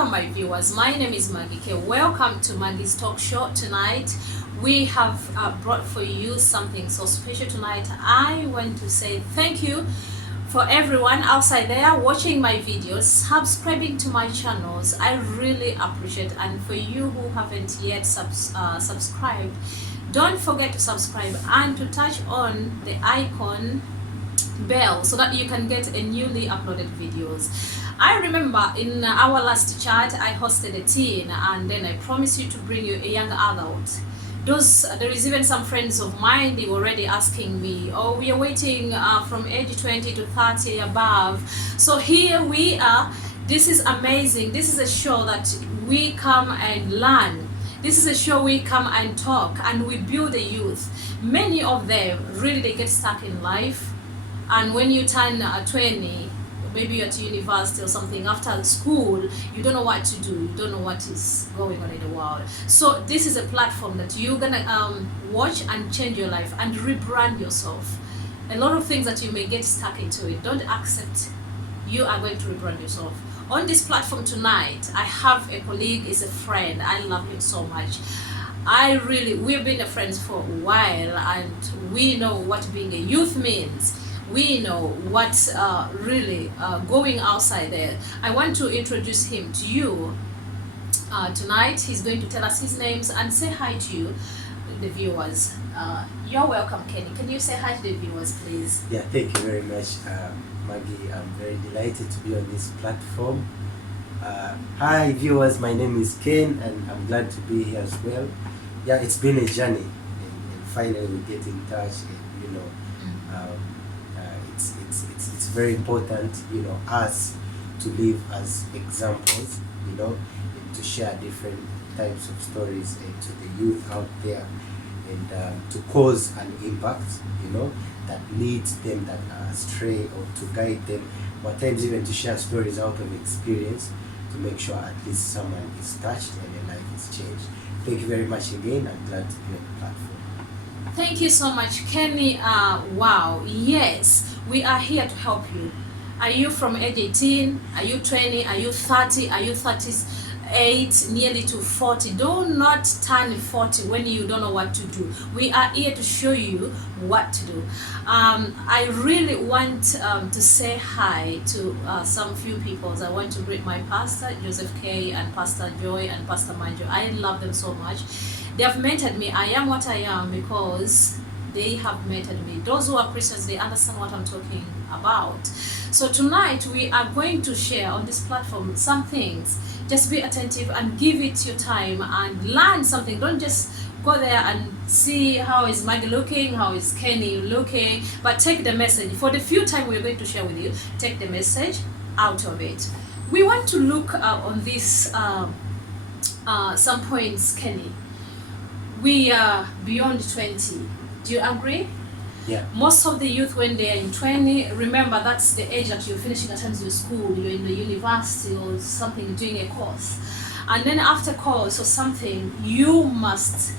Hello my viewers, my name is Maggie K. Welcome to Maggie's Talk Show. Tonight we have brought for you something so special tonight. I want to say thank you for everyone outside there watching my videos, subscribing to my channels. I really appreciate, and for you who haven't yet subscribed, don't forget to subscribe and to touch on the icon bell so that you can get a newly uploaded videos. I remember in our last chat I hosted a teen, and then I promised you to bring you a young adult. There is even some friends of mine, they were already asking me, oh, we are waiting from age 20 to 30 above. So here we are. This is amazing. This is a show that we come and learn. This is a show we come and talk, and we build the youth. Many of them really, they get stuck in life, and when you turn 20, maybe you're at university or something, after school, you don't know what to do, you don't know what is going on in the world. So this is a platform that you're gonna watch and change your life and rebrand yourself. A lot of things that you may get stuck into it, don't accept. You are going to rebrand yourself. On this platform tonight, I have a colleague, is a friend. I love him so much. We've been friends for a while, and we know what being a youth means. We know what's really going outside there. I want to introduce him to you tonight. He's going to tell us his names and say hi to you, the viewers. You're welcome, Kenny. Can you say hi to the viewers, please? Yeah, thank you very much, Maggie. I'm very delighted to be on this platform. Hi, viewers. My name is Ken, and I'm glad to be here as well. Yeah, it's been a journey, and finally we get in touch. And, you know, it's very important, you know, us to live as examples, you know, and to share different types of stories to the youth out there, and to cause an impact, you know, that leads them that are astray, or to guide them, or at times even to share stories out of experience to make sure at least someone is touched and their life is changed. Thank you very much again. I'm glad to be on the platform. Thank you so much, Kenny. Wow, yes, we are here to help you. Are you from age 18? Are you 20? Are you 30? Are you 38, nearly to 40? Do not turn 40 when you don't know what to do. We are here to show you what to do. I really want to say hi to some few people. I want to greet my pastor, Joseph K., and Pastor Joy, and Pastor Manjo. I love them so much. They have mentored me. I am what I am because they have mentored me. Those who are Christians, they understand what I'm talking about. So tonight we are going to share on this platform some things. Just be attentive and give it your time and learn something. Don't just go there and see how is Maggie looking, how is Kenny looking, but take the message. For the few time we're going to share with you, take the message out of it. We want to look on this some points, Kenny. We are beyond 20. Do you agree? Yeah. Most of the youth, when they are in 20, remember that's the age that you're finishing at times your school, you're in the university or something, doing a course. And then after course or something, you must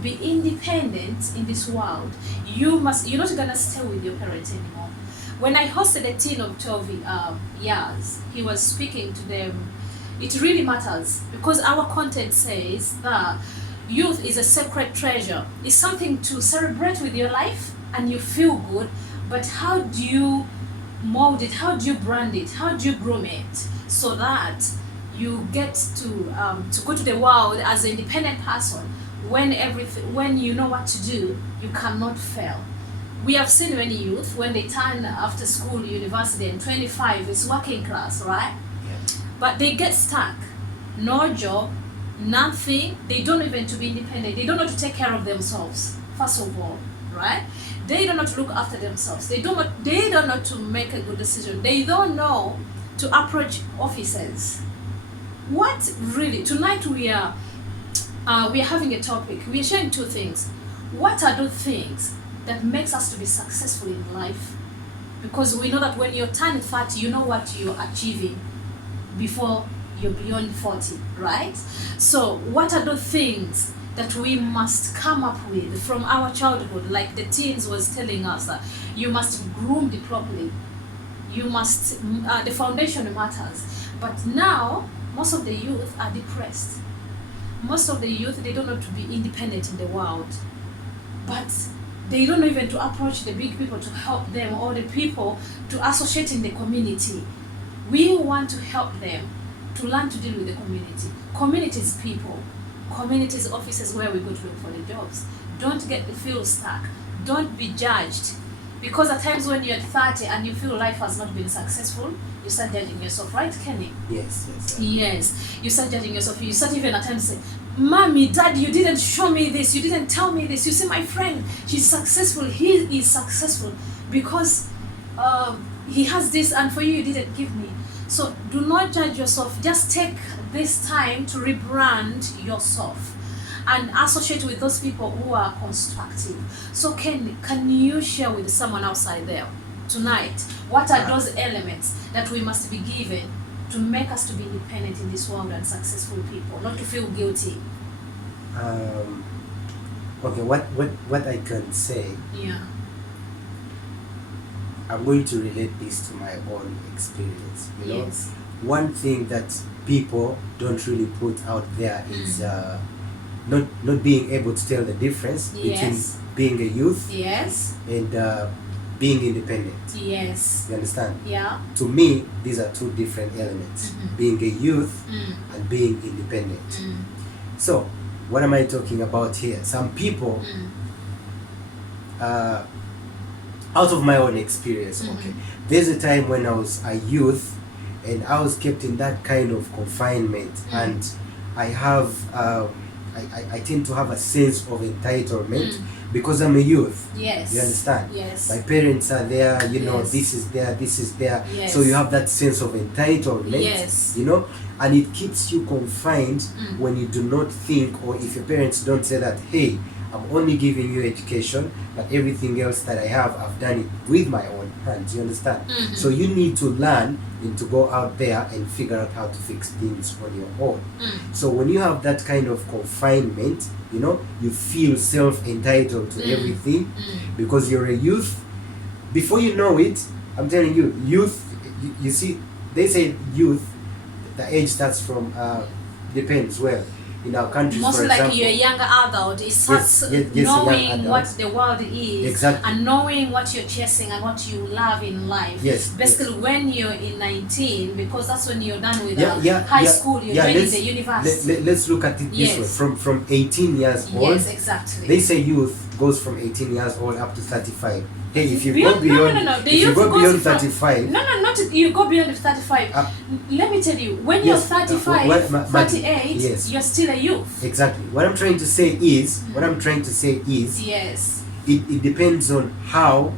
be independent in this world. You're not gonna stay with your parents anymore. When I hosted a teen of 12 years, he was speaking to them. It really matters because our content says that youth is a sacred treasure. It's something to celebrate with your life and you feel good, but how do you mold it? How do you brand it? How do you groom it so that you get to go to the world as an independent person? When you know what to do, you cannot fail. We have seen many youth when they turn after school, university, and 25 is working class, right? Yeah. But they get stuck. No job, nothing. They don't even to be independent. They don't know to take care of themselves, first of all, right? They don't know to look after themselves. They don't know to make a good decision. They don't know to approach officers. What really, tonight we are having a topic. We are sharing two things. What are those things that makes us to be successful in life? Because we know that when you're turning 30, you know what you're achieving before you're beyond 40, right? So what are those things that we must come up with from our childhood? Like the teens was telling us that you must groom it properly. You must, the foundation matters. But now most of the youth are depressed. Most of the youth, they don't know to be independent in the world, but they don't know even to approach the big people to help them, or the people to associate in the community. We want to help them to learn to deal with the community. Communities people, communities offices where we go to look for the jobs. Don't feel stuck. Don't be judged. Because at times when you're 30 and you feel life has not been successful, you start judging yourself, right, Kenny? Yes. Yes, you start judging yourself. You start even at times saying, Mommy, Dad, you didn't show me this, you didn't tell me this. You see my friend, she's successful, he is successful because he has this, and for you didn't give me. So do not judge yourself. Just take this time to rebrand yourself and associate with those people who are constructive. So can you share with someone outside there tonight, what are those elements that we must be given to make us to be independent in this world and successful people, not to feel guilty? Okay, what I can say, Yeah. I'm going to relate this to my own experience. You know, Yes. one thing that people don't really put out there is not being able to tell the difference between Yes. being a youth Yes. and being independent. Yes. You understand? Yeah. To me, these are two different elements: being a youth and being independent. So, what am I talking about here? Some people, out of my own experience, okay, there's a time when I was a youth and I was kept in that kind of confinement, and I have I tend to have a sense of entitlement because I'm a youth. Yes. You understand? Yes. My parents are there, you know, Yes. this is there. Yes. So you have that sense of entitlement, Yes. you know, and it keeps you confined when you do not think, or if your parents don't say that, hey, I'm only giving you education, but everything else that I have, I've done it with my own hands. You understand? So you need to learn and to go out there and figure out how to fix things on your own. So when you have that kind of confinement, you know, you feel self-entitled to everything because you're a youth. Before you know it, I'm telling you, youth, you see, they say youth, the age starts from, depends where. In our countries, Most for like example, you're a younger adult, it starts yes, a young knowing adult. what the world is, Exactly. and knowing what you're chasing and what you love in life. Yes, Basically, when you're in 19, because that's when you're done with Yeah, high school, you're joining the university. Let's look at it this way. Yes. From 18 years old, Yes, exactly. they say youth goes from 18 years old up to 35. Hey, if you Beyond- go beyond, no. The if you youth go goes beyond from- 35, not you go beyond 35. Let me tell you, when you're Yes, 35, what- 38, yes. you're still a youth. exactly. What I'm trying to say is, Yes. it depends on how,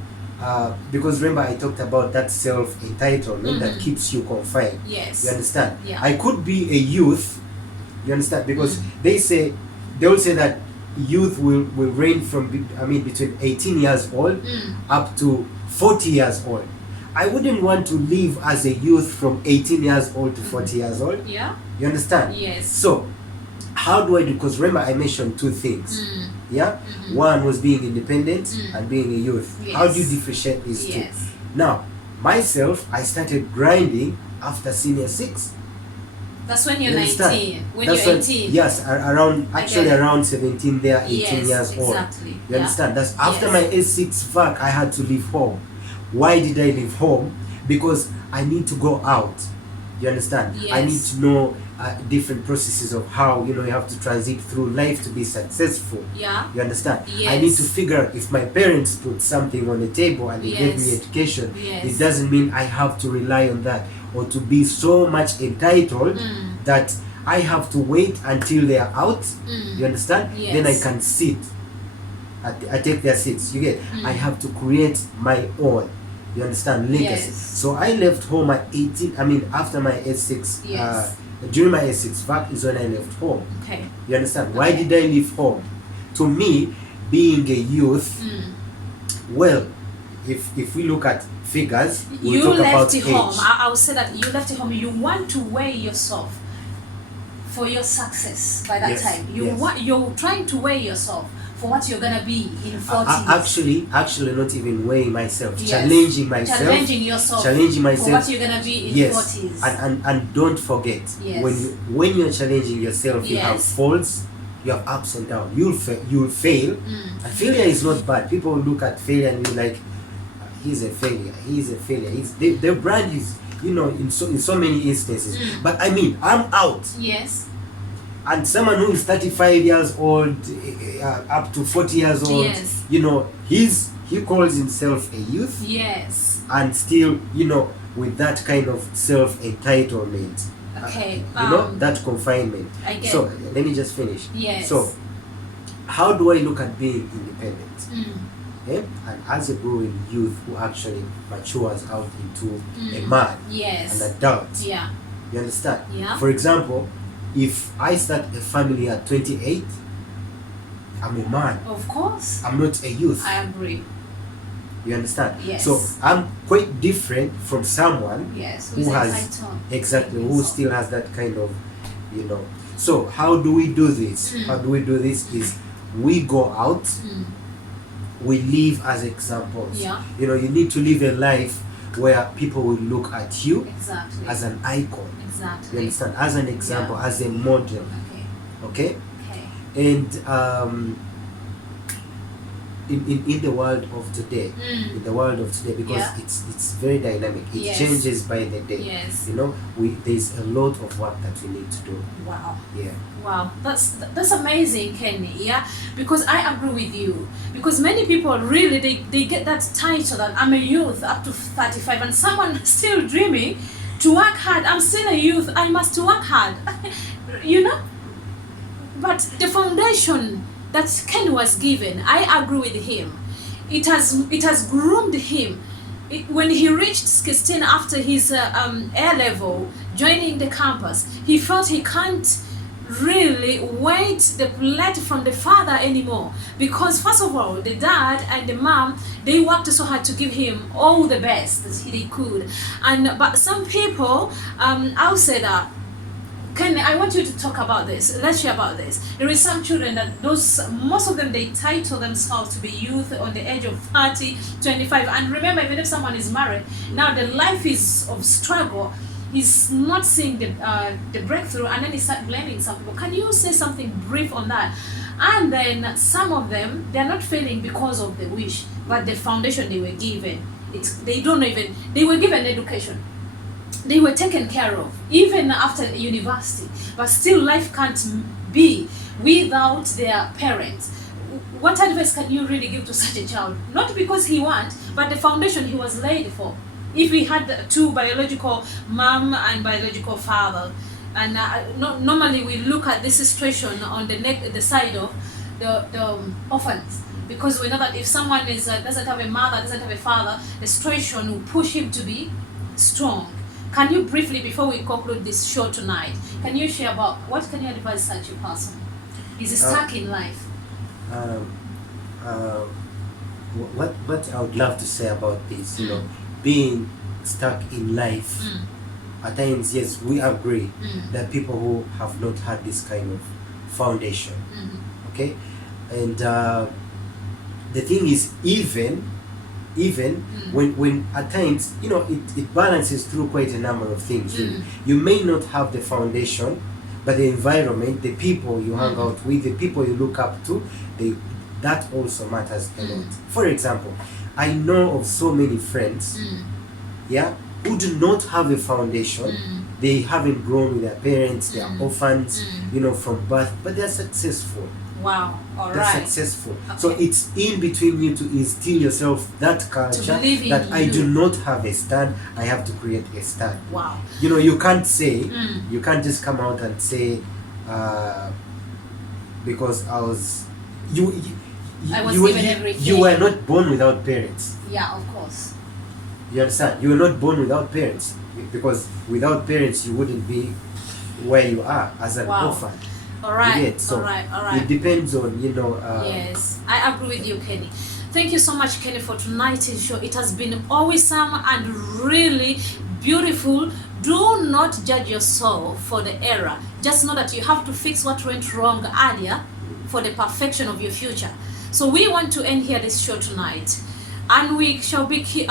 because remember I talked about that self-entitlement that keeps you confined. Yes. You understand? Yeah. I could be a youth, you understand? Because they will say that youth will range from, between 18 years old up to 40 years old. I wouldn't want to live as a youth from 18 years old to 40 years old. Yeah. You understand? Yes. So, how do I do? Because remember I mentioned two things. Yeah? One was being independent and being a youth. Yes. How do you differentiate these two? Yes. Now, myself, I started grinding after senior 6. That's when you're You understand? 19. When That's you're 18. yes, around, actually get it. around 17 there, 18 Yes, years old. exactly. You Yeah. understand? That's after Yes. my S6 vac, I had to leave home. Why did I leave home? Because I need to go out. You understand? I need Yes. to know different processes of how, you have to transit through life to be successful. Yeah. You understand? Yes. I need to figure out if my parents put something on the table and they gave me Yes. education, Yes. it doesn't mean I have to rely on that or to be so much entitled that I have to wait until they are out. You understand? Yes. Then I can sit. I take their seats. You get? I have to create my own. You understand? Legacy. Yes. So I left home at 18. After my S6. Yes. During my S6 vac is when I left home. Okay. You understand? Why did I leave home? To me, being a youth, well, if we look at figures, we'll You talk left about it age. home. I would say that you left it home. You want to weigh yourself for your success by that Yes, time. yes. You're trying to weigh yourself for what you're gonna be in 40s. Actually, not even weighing myself, Yes. challenging myself, Challenging yourself challenging for myself. what you're gonna be in Yes, 40s. and don't forget, Yes. when you're challenging yourself, you have Yes. faults, you have ups and downs. You'll fail, and failure is not bad. People look at failure and you're like, he's a failure. He's a failure. Their brand is, in so many instances. But I mean, I'm out. Yes. And someone who is 35 years old, up to 40 years old, Yes. he calls himself a youth, Yes. and still, with that kind of self-entitlement, Okay. that confinement. I get. So let me just finish. Yes. So, how do I look at being independent? Mm. And as a growing youth who actually matures out into a man, Yes. an adult, Yeah. you understand? Yeah. For example, if I start a family at 28, I'm a man. Of course. I'm not a youth. I agree. You understand? Yes. So I'm quite different from someone Yes. who has entitled. exactly who still has that kind of, So how do we do this? How do we do this? Is we go out, we live as examples. Yeah. You need to live a life where people will look at you Exactly. as an icon. You Exactly. understand? As an example, Yeah. as a model. Okay. Okay? Okay. And in the world of today, because Yeah. it's very dynamic. It Yes. changes by the day. Yes. There's a lot of work that we need to do. Wow. Yeah. Wow, that's amazing, Kenny. Yeah, because I agree with you. Because many people really they get that title that I'm a youth up to 35, and someone still dreaming to work hard. I'm still a youth. I must work hard. But the foundation that Kenny was given, I agree with him. It has groomed him. When he reached 16 after his A level, joining the campus, he felt he can't really wait the plate from the father anymore, because first of all, the dad and the mom, they worked so hard to give him all the best that they could. But some people, I'll say that, Ken, I want you to talk about this. Let's share about this. There is some children that most of them, they title themselves to be youth on the age of 30, 25. And remember, even if someone is married, now the life is of struggle. He's not seeing the breakthrough, and then he start blaming some people. Can you say something brief on that? And then some of them, they're not failing because of the wish, but the foundation they were given. They were given education. They were taken care of, even after university. But still, life can't be without their parents. What advice can you really give to such a child? Not because he wants, but the foundation he was laid for. If we had two biological mom and biological father, and normally we look at this situation on the side of the orphans, because we know that if someone doesn't have a mother, doesn't have a father, the situation will push him to be strong. Can you briefly, before we conclude this show tonight, can you share about what can you advise such a person? He's stuck in life. What I would love to say about this, being stuck in life, at times, yes, we agree that people who have not had this kind of foundation, okay? And the thing is, even when at times, it balances through quite a number of things. Really. You may not have the foundation, but the environment, the people you hang out with, the people you look up to, that also matters a lot. For example, I know of so many friends, who do not have a foundation. They haven't grown with their parents, they are orphans, from birth, but they're successful. Wow, They're successful. Okay. So it's in between you to instill yourself that culture that I do not have a stand, I have to create a stand. Wow. You can't say, you can't just come out and say, because I was given everything. You were not born without parents. Yeah, of course. You understand? You were not born without parents, because without parents you wouldn't be where you are as an orphan. All right. So all right. it depends on yes, I agree with you, Kenny. Thank you so much, Kenny, for tonight's show. It has been awesome and really beautiful, Do not judge yourself for the error. Just know that you have to fix what went wrong earlier for the perfection of your future. So we want to end here this show tonight, and we shall keep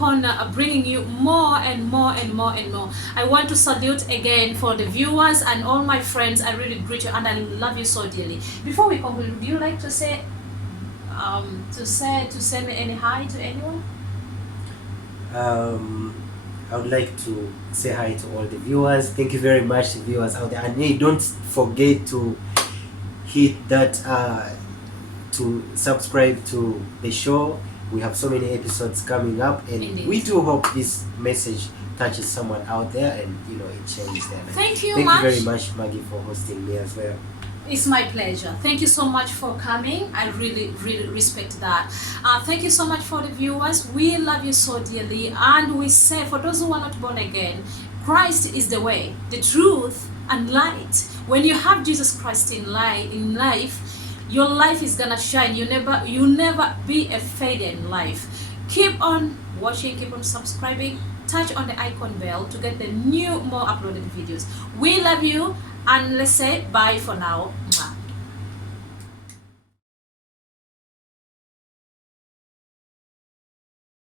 on bringing you more and more and more and more. I want to salute again for the viewers and all my friends. I really greet you and I love you so dearly. Before we conclude, would you like to say send any hi to anyone? I would like to say hi to all the viewers. Thank you very much, viewers out there. And hey, don't forget to hit that to subscribe to the show. We have so many episodes coming up, and Indeed. we do hope this message touches someone out there, and it changes their life. Thank you Very much, Maggie, for hosting me as well. It's my pleasure. Thank you so much for coming. I really, really respect that. Thank you so much for the viewers. We love you so dearly. And we say, for those who are not born again, Christ is the way, the truth, and light. When you have Jesus Christ in life, your life is gonna shine. You never be a fading life. Keep on watching, keep on subscribing. Touch on the icon bell to get the more uploaded videos. We love you. And let's say bye for now.